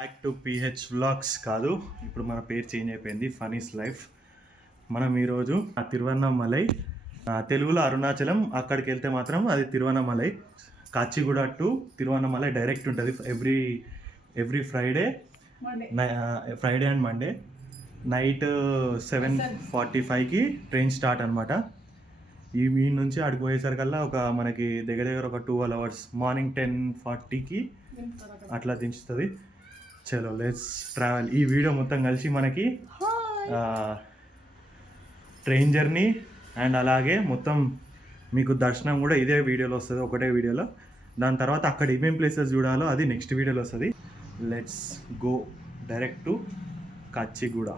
Back to pH vlogs కాదు, ఇప్పుడు మన పేరు చేంజ్ అయిపోయింది, ఫనీస్ లైఫ్. మనం ఈరోజు తిరువన్నమలై, తెలుగులో అరుణాచలం, అక్కడికి వెళ్తే మాత్రం అది తిరువన్నమలై. కాచిగూడ టు తిరువన్నమలై డైరెక్ట్ ఉంటుంది every Friday and Monday night 7:45కి ట్రైన్ స్టార్ట్ అనమాట. ఈ నుంచి అక్కడికి పోయేసరికల్లా మనకి దగ్గర ఒక 12 hours. మార్నింగ్ 10:40కి అట్లా దించుతుంది. చలో లెట్స్ ట్రావెల్. ఈ వీడియో మొత్తం కలిసి మనకి ట్రైన్ జర్నీ అండ్ అలాగే మొత్తం మీకు దర్శనం కూడా ఇదే వీడియోలో వస్తుంది, ఒకటే వీడియోలో. దాని తర్వాత అక్కడ ఏమేం ప్లేసెస్ చూడాలో అది నెక్స్ట్ వీడియోలో వస్తుంది. Let's go direct to Kachiguda.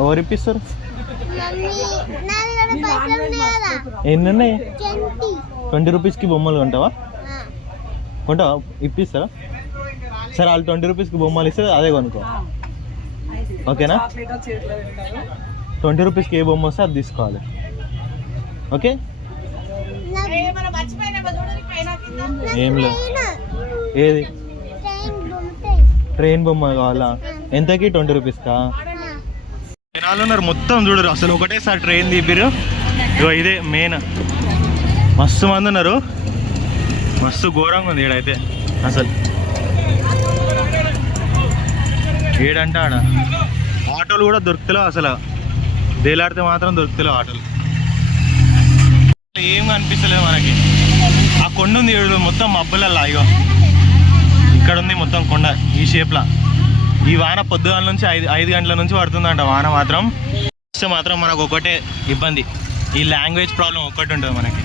ఎవరు ఇప్పిస్తారు? ఎన్ని ఉన్నాయి? 20 రూపీస్కి బొమ్మలు కొంటావా? ఇప్పిస్తారా? సరే, వాళ్ళు 20 రూపీస్కి బొమ్మలు ఇస్తే అదే కొనుక్కో, ఓకేనా? 20 రూపీస్కి ఏ బొమ్మ వస్తే అది తీసుకోవాలి, ఓకే? ఏం లేదు. ఏది? ట్రైన్ బొమ్మ కావాలా? ఎంతకి? 20 రూపీస్కా? జనాలు ఉన్నారు మొత్తం, చూడరు అసలు. ఒకటేసారి ట్రైన్ తీపిరు. ఇగో ఇదే మెయిన్. మస్తు మంది ఉన్నారు, మస్తు ఘోరంగా ఉంది ఈడైతే. అసలు ఏడంటే ఆడ ఆటోలు కూడా దొరుకుతలేవు అసలు. దేలాడితే మాత్రం దొరుకుతలేవు ఆటోలు. ఏం కనిపిస్తలేదు మనకి. ఆ కొండ ఉంది ఏడు మొత్తం మబ్బులల్లా. ఇగో ఇక్కడ ఉంది మొత్తం కొండ ఈ షేప్లా. ఈ వాన పొద్దుగాల నుంచి 5 గంటల నుంచి పడుతుందంట వాన. మాత్రం మనకు ఒకటే ఇబ్బంది, ఈ లాంగ్వేజ్ ప్రాబ్లం ఒక్కటి ఉంటుంది మనకి.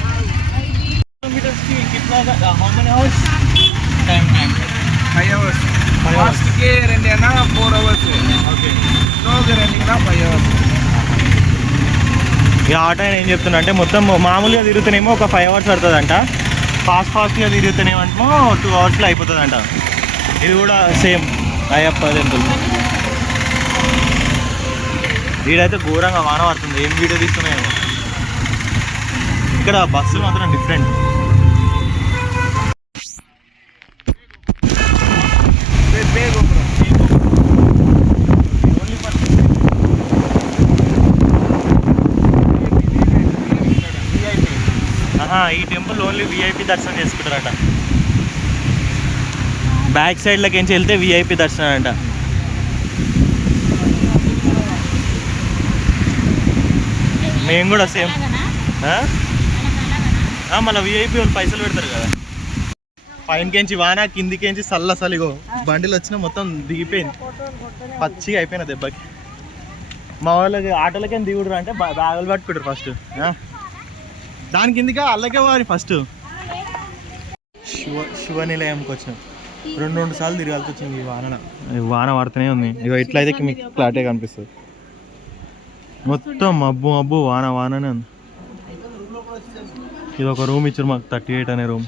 ఈ ఆటో ఏం చెప్తున్నా అంటే మొత్తం మామూలుగా తిరుగుతానేమో ఒక 5 hours పడుతుందంట. ఫాస్ట్గా తిరుగుతానేమో 2 hours అయిపోతుందంట. ఇది కూడా సేమ్ అయ్యప్ప టెంపుల్. వీడైతే ఘోరంగా వాన పడుతుంది. ఏం వీడియో తీస్తున్నాయేమో. ఇక్కడ బస్సులు మాత్రం డిఫరెంట్. ఈ టెంపుల్ ఓన్లీ విఐపి దర్శనం చేసుకుంటారట. బ్యాక్ సైడ్లోకి నుంచి వెళ్తే విఐపి దర్శనం అంట. మేము కూడా సేమ్. మళ్ళీ విఐపి వాళ్ళు పైసలు పెడతారు కదా. పైనకించి వాన, కిందికించి సల్లసలిగో బండిలు వచ్చినా మొత్తం దిగిపోయింది, పచ్చిగా అయిపోయిన దెబ్బకి. మా వాళ్ళకి ఆటోలకేం దిగుడురా అంటే బ్యాగులు పట్టుకుంటారు ఫస్ట్. దాని కిందిగా అల్లకే వారి ఫస్ట్ శివనిలయంకి వచ్చినాం. 2 సార్లు తిరగాల్సి వచ్చింది ఈ వాన పడుతూనే ఉంది. ఇక ఇట్లయితే మీకు క్లారిటీగా కనిపిస్తుంది. మొత్తం మబ్బు వాననే ఉంది. ఇది ఒక రూమ్ ఇచ్చారు మాకు, 38 అనే రూమ్.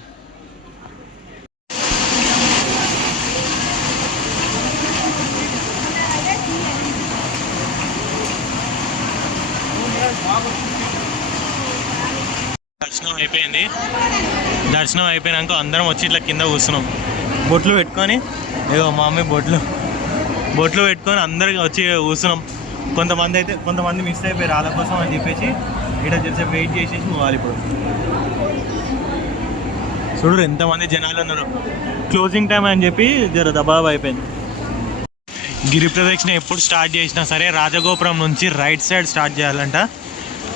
దర్శనం అయిపోయినాక అందరం వచ్చి ఇట్లా కింద కూర్చున్నాం, బొట్లు పెట్టుకొని. ఏదో మా మమ్మీ బొట్లు పెట్టుకొని అందరికి వచ్చి కూర్చున్నాం. కొంతమంది మిస్ అయిపోయారు, వాళ్ళ కోసం అని చెప్పేసి ఇక్కడ జర వెయిట్ చేసేసి పోవాలి. ఇప్పుడు చూడరు ఎంతమంది జనాలు ఉన్నారు. క్లోజింగ్ టైం అని చెప్పి జర దబాబ్ అయిపోయింది. గిరి ప్రదక్షిణ ఎప్పుడు స్టార్ట్ చేసినా సరే రాజగోపురం నుంచి రైట్ సైడ్ స్టార్ట్ చేయాలంట.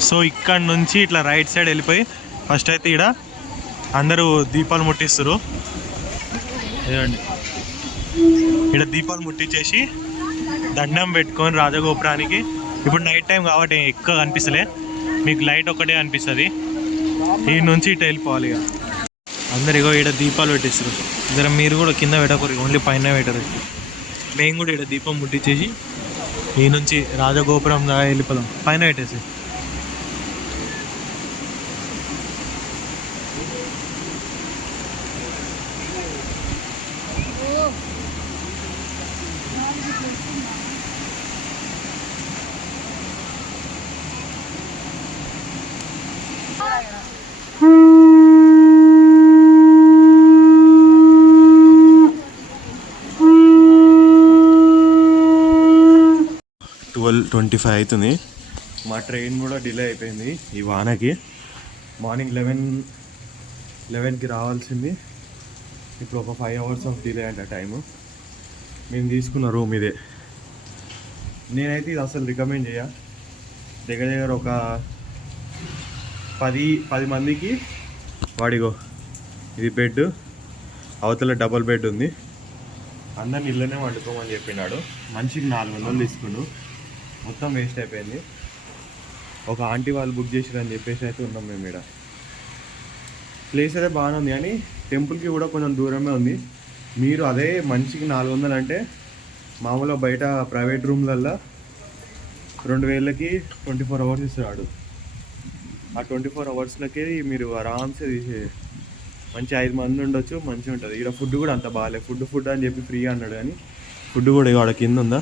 సో ఇక్కడ నుంచి ఇట్లా రైట్ సైడ్ వెళ్ళిపోయి ఫస్ట్ అయితే ఇక్కడ అందరూ దీపాలు ముట్టిస్తారు. ఏదండి ఇక్కడ దీపాలు ముట్టించేసి దండం పెట్టుకొని రాజగోపురానికి. ఇప్పుడు నైట్ టైం కాబట్టి ఎక్కువ కనిపిస్తలే, మీకు లైట్ ఒకటే అనిపిస్తుంది. ఈ నుంచి ఇటు వెళ్ళిపోవాలి ఇక. అందరు ఇగో ఇక్కడ దీపాలు పెట్టేస్తారు. జర మీరు కూడా కింద పెట్టకూరు, ఓన్లీ పైన పెట్టరు. మేము కూడా ఇక్కడ దీపం ముట్టించేసి ఈ నుంచి రాజగోపురం దాకా వెళ్ళిపోదాం. పైన పెట్టేసి ట్వెల్వ్ 25 అవుతుంది. మా ట్రైన్ కూడా డిలే అయిపోయింది ఈ వానకి. మార్నింగ్ 11కి రావాల్సింది, ఇప్పుడు ఒక 5 hours ఆఫ్ డిలే అంట టైము. మేము తీసుకున్న రూమ్ ఇదే. నేనైతే ఇది అసలు రికమెండ్ చేయ. దగ్గర దగ్గర ఒక 10 మందికి వాడిగో ఇది బెడ్, అవతల డబుల్ బెడ్ ఉంది. అందరిని ఇళ్ళనే వండుకోమని చెప్పినాడు. మనిషికి 400 తీసుకుండు. మొత్తం వేస్ట్ అయిపోయింది. ఒక ఆంటీ వాళ్ళు బుక్ చేసిరని చెప్పేసి అయితే ఉన్నాం మేము ఇక్కడ. ప్లేస్ అయితే బాగానే ఉంది కానీ టెంపుల్కి కూడా కొంచెం దూరమే ఉంది. మీరు అదే మనిషికి 400 అంటే మామూలుగా బయట ప్రైవేట్ రూమ్లల్లో 2000కి 24 hours ఇస్తాడు. ఆ 24 hours మీరు ఆరామ్సే తీసే మంచి 5 మంది ఉండొచ్చు, మంచిగా ఉంటుంది. ఇక్కడ ఫుడ్ కూడా అంత బాగాలేదు. ఫుడ్ అని చెప్పి ఫ్రీ అన్నాడు కానీ ఫుడ్ కూడా ఇక్కడ కింద ఉందా,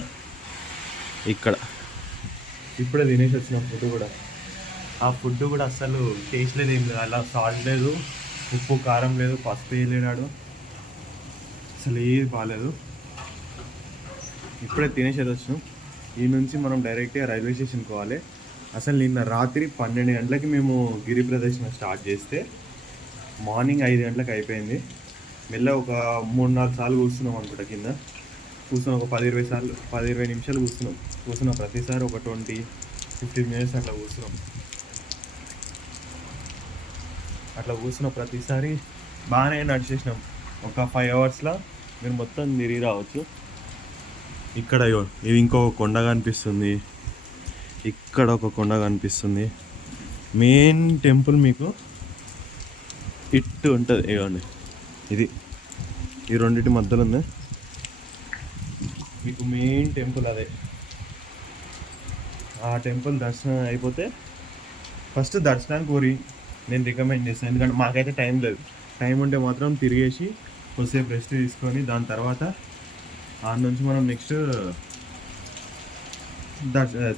ఇక్కడ ఇప్పుడే తినేసి వచ్చిన ఫుడ్ కూడా. ఆ ఫుడ్ కూడా అస్సలు టేస్ట్ లేదు, ఏం లేదు. అలా సాల్ట్ లేదు, ఉప్పు కారం లేదు, పసుపు వేయలేడాడు, అసలు ఏది బాగాలేదు. ఇప్పుడే తినేసేది వచ్చినాం. ఈ నుంచి మనం డైరెక్ట్గా రైల్వే స్టేషన్కి పోవాలి. అసలు నిన్న రాత్రి 12 గంటలకి మేము గిరి ప్రదర్శన స్టార్ట్ చేస్తే మార్నింగ్ 5 గంటలకు అయిపోయింది. మెల్ల ఒక 3-4 సార్లు కూర్చున్నాం అనుకుంటా. కింద కూర్చున్నాం ఒక 10-20 నిమిషాలు కూర్చున్నాం ప్రతిసారి ఒక 20-15 minutes అట్లా కూర్చున్నాం. అట్లా కూర్చున్న ప్రతిసారి బాగానే నడిచేసినాం. ఒక 5 hours మీరు మొత్తం తిరిగి రావచ్చు. ఇక్కడ ఇది ఇంకో కొండ కనిపిస్తుంది, ఇక్కడ ఒక కొండ కనిపిస్తుంది. మెయిన్ టెంపుల్ మీకు ఇట్టు ఉంటుంది. ఇవ్వండి, ఇది ఈ రెండింటి మధ్యలో ఉంది మీకు మెయిన్ టెంపుల్ అదే. ఆ టెంపుల్ దర్శనం అయిపోతే ఫస్ట్ దర్శనానికి కోరి నేను రికమెండ్ చేస్తాను. ఎందుకంటే మాకైతే టైం లేదు. టైం ఉంటే మాత్రం తిరిగేసి కొద్దిసేపు రెస్ట్ తీసుకొని దాని తర్వాత ఆ నుంచి మనం నెక్స్ట్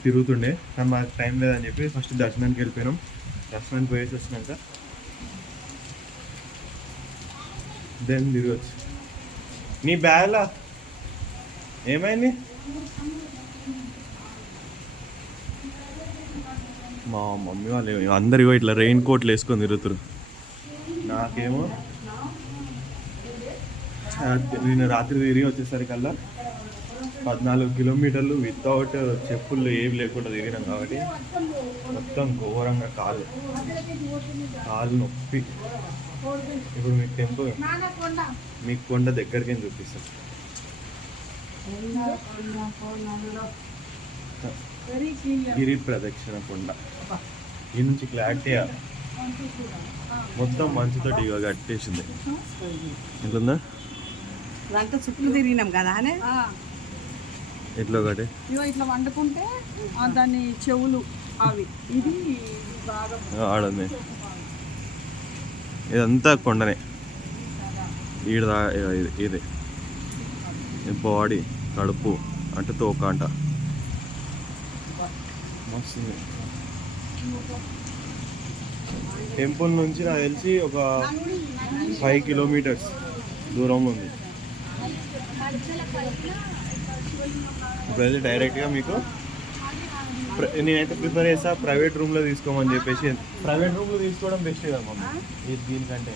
తిరుగుతుండే. కానీ మాకు టైం లేదని చెప్పి ఫస్ట్ దర్శనానికి వెళ్ళిపోయినాం. దర్శనానికి పోయేసి వచ్చినాక దెన్ తిరగచ్చు. నీ బ్యాగ్లా ఏమైంది? మా మమ్మీ వాళ్ళు అందరు ఇట్లా రెయిన్ కోట్లు వేసుకొని తిరుగుతారు. నాకేమో నేను రాత్రి తిరిగి వచ్చేసరికల్లా 14 kilometers వితౌట్ చెప్పులు ఏవి లేకుండా తిరిగినాం కాబట్టి మొత్తం ఘోరంగా కాలు నొప్పి. ఇప్పుడు మీకు టెంపుల్ మీకు కొండ దగ్గరికి చూపిస్తాం. గిరి ప్రదక్షిణ కొండ ఈ నుంచి క్లారిటీ మొత్తం మంచుతోటి ఇక కట్టేసింది. ఎట్లుందా? చుట్టూ తిరిగినాం కదా అని ఎట్లా ఒకటి ఇట్లా వండుకుంటే దాని చెవులు అవి ఇది ఆడుంది. ఇదంతా కొండనే. ఈడ ఇది బాడీ కడుపు అంటే తోక అంట. మస్తుంది. టెంపుల్ నుంచి నాకు తెలిసి ఒక 5 kilometers దూరం ఉంది. ఇప్పుడైతే డైరెక్ట్గా మీకు నేనైతే ప్రిఫర్ చేస్తా ప్రైవేట్ రూమ్లో తీసుకోమని చెప్పేసి. ప్రైవేట్ రూమ్లో తీసుకోవడం బెస్ట్ కదా మమ్మీ. ఇది దీనికంటే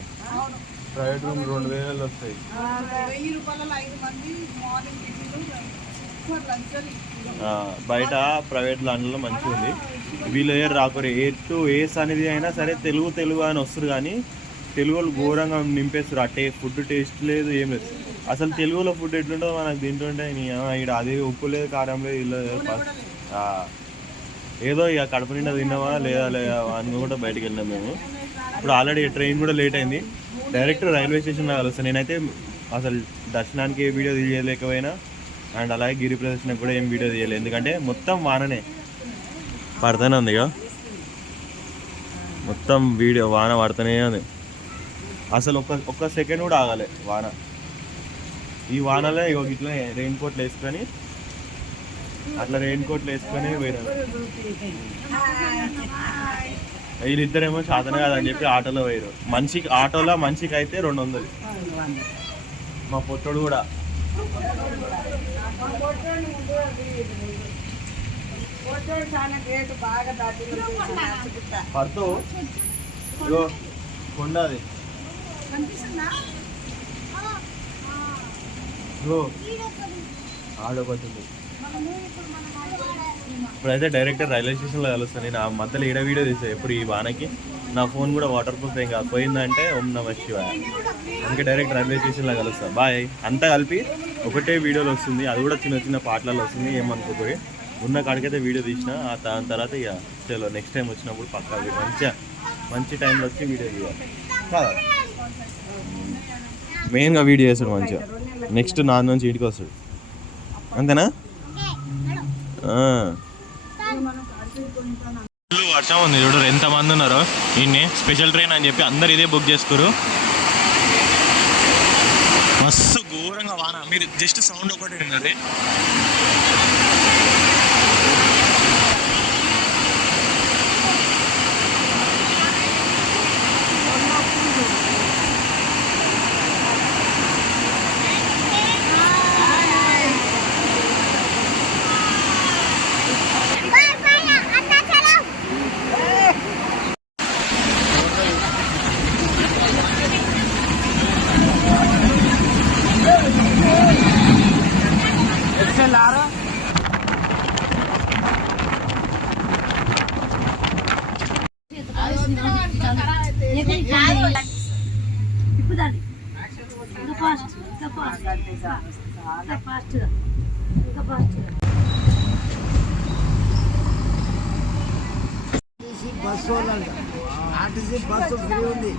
ప్రైవేట్ రూమ్ 2000 వస్తాయి. బయట ప్రైవేట్ దాంట్లో మంచిగా ఉంది. వీళ్ళు దగ్గర రాకూరే ఏస్ అనేది అయినా సరే తెలుగు అని వస్తారు కానీ తెలుగులో ఘోరంగా నింపేస్తారు. ఫుడ్ టేస్ట్ లేదు, ఏం లేదు. అసలు తెలుగులో ఫుడ్ ఎట్లుంటుందో మనకు తింటుంటే ఇక్కడ అదే ఉప్పు లేదు, కారం లేదు. వీళ్ళు ఏదో ఇక కడుపు నిండా తిన్నావా లేదా అని కూడా బయటికి వెళ్ళినాం మేము. ఇప్పుడు ఆల్రెడీ ట్రైన్ కూడా లేట్ అయింది. డైరెక్ట్ రైల్వే స్టేషన్లో కలుస్తాను. నేనైతే అసలు దర్శనానికి ఏ వీడియో తీయలేకపోయినా అండ్ అలాగే గిరి ప్రదర్శనకు కూడా ఏం వీడియో తీయలేదు, ఎందుకంటే మొత్తం వాననే పడుతూనే ఉంది. ఇక మొత్తం వీడియో వాన పడుతూనే ఉంది. అసలు ఒక్క సెకండ్ కూడా ఆగాలి వాన. ఈ వానలో ఇక ఇట్లా రెయిన్ కోట్లు వేసుకొని పోయినారు. వీళ్ళిద్దరేమో శాతం కాదని చెప్పి ఆటోలో పోయారు. ఆటోలో మనిషికి అయితే 200. మా పొట్టోడు కూడా పడుతూ ఇగో కొండ అది ఇగో ఆడబోతుంది. ఇప్పుడైతే డైరెక్ట్ రైల్వే స్టేషన్లో కలుస్తాను. నేను ఆ మధ్యలో ఈడ వీడియో తీసాను ఎప్పుడు ఈ వానకి. నా ఫోన్ కూడా వాటర్ ప్రూఫ్ ఏం కాదు, పోయిందంటే ఓం నమః శివాయ. అందుకే డైరెక్ట్ రైల్వే స్టేషన్లో కలుస్తాను. బాయ్. అంతా కలిపి ఒకటే వీడియోలో వస్తుంది, అది కూడా చిన్న చిన్న పాటలలో వస్తుంది, ఏమనుకోపోయి. ఉన్న కాడికైతే వీడియో తీసిన. దాని తర్వాత ఇక చలో నెక్స్ట్ టైం వచ్చినప్పుడు పక్కా మంచి టైంలో వచ్చి వీడియో తీయాలి కాదా. మెయిన్గా వీడియో చేస్తాడు మంచిగా. నెక్స్ట్ నా నుంచి ఇంటికి వస్తాడు, అంతేనా? ఫుల్ వర్షం ఉంది చూడు, ఎంతమంది ఉన్నారో. ఈయన్ని స్పెషల్ ట్రైన్ అని చెప్పి అందరు ఇదే బుక్ చేసుకోరు. మస్తు ఘోరంగా వాన. మీరు జస్ట్ సౌండ్ ఒకటి విన్నది. బస్సు ఆర్టీసీ బస్సు ఫ్రీ ఉంది.